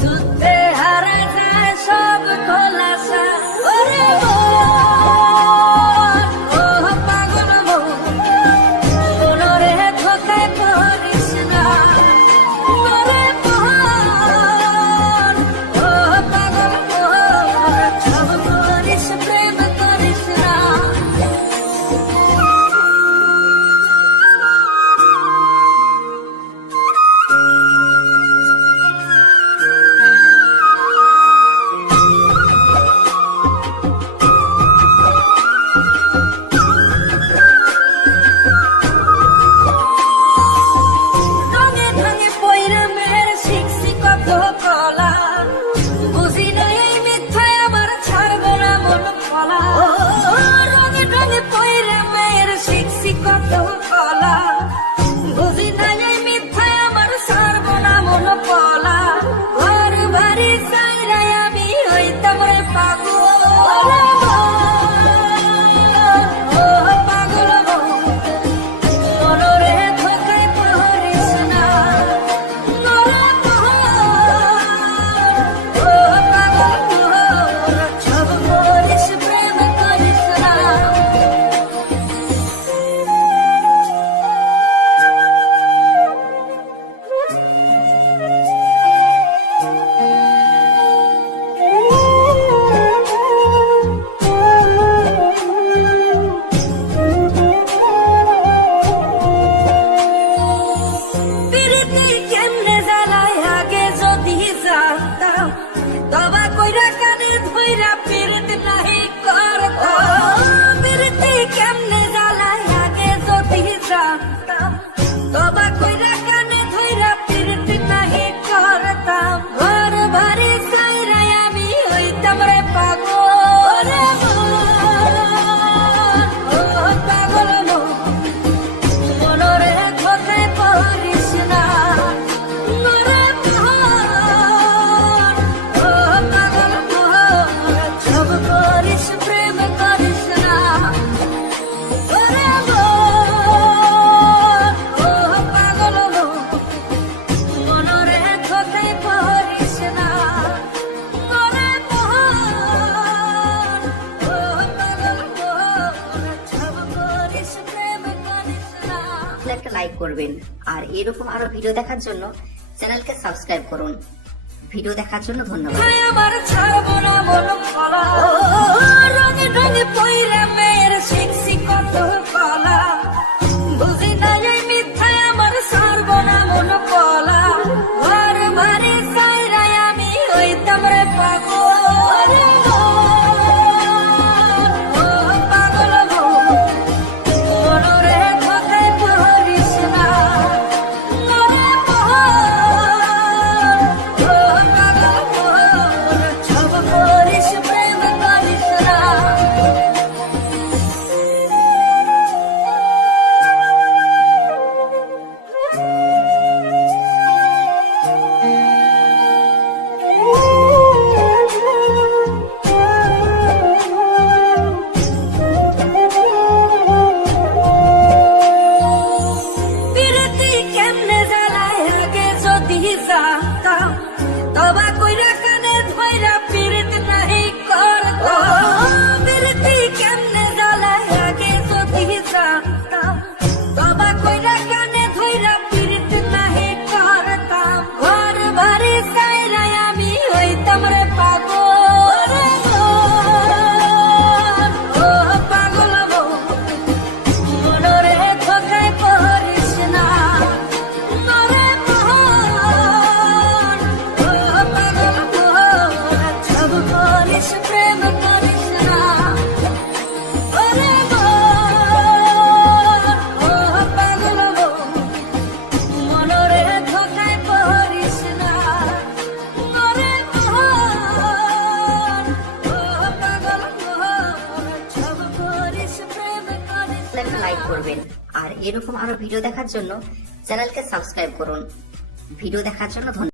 যুদ্ধে হারা যায় সব খোলাসা। ওরে পাগল মনরে ধোকায় পড়িস না। ওরে পাগল সব করিস প্রেম করিস না। তবা কইরা কানে ধইরা পিরত নাহি করতাম। পিরতি কেমনে জ্বালায় আগে যদি জানতাম। তবা কইরা কানে ধইরা পিরত নাহি করতাম। ঘর বাড়ি সাইরাই আমি হইতাম রে পাগল। পাগল মনরে ধোকায় পড়িস না। একটা লাইক করবেন আর এরকম আরো ভিডিও দেখার জন্য চ্যানেলকে সাবস্ক্রাইব করুন। ভিডিও দেখার জন্য ধন্যবাদ। আমার ছাড়বো না মন কলা, রঙে রঙে পইরা মেয়ের শিখছি কত কলা। বুঝি না এই মিথ্যায় আমার ছাড়বো না মন কলা। ঘর বাড়ি সাইরাই আমি হইতাম রে পাগল। পাগল মনরে ধোকায় পড়িস না। সব করিস প্রেম করিস না। পিরতি কেমনে জ্বালায় আগে যদি জানতাম। তবা কইরা কানে ধইরা পিরত নাহি করতাম। পিরতি কেমনে জ্বালায় আগে যদি জানতাম। তবা কইরা কানে ধইরা পিরত নাহি করতাম। ঘর বাড়ি সাইরাই আমি হইতাম রে পাগল। পাগল মনরে ধোকায় পড়িস না। সব করিস প্রেম করিস না। পাগল মনরে ধোকায় পড়িস না। পাগল সব করিস প্রেম করিস না। একটা লাইক করবেন আর এরকম আরো ভিডিও দেখার জন্য চ্যানেলকে সাবস্ক্রাইব করুন। ভিডিও দেখার জন্য ধন্যবাদ।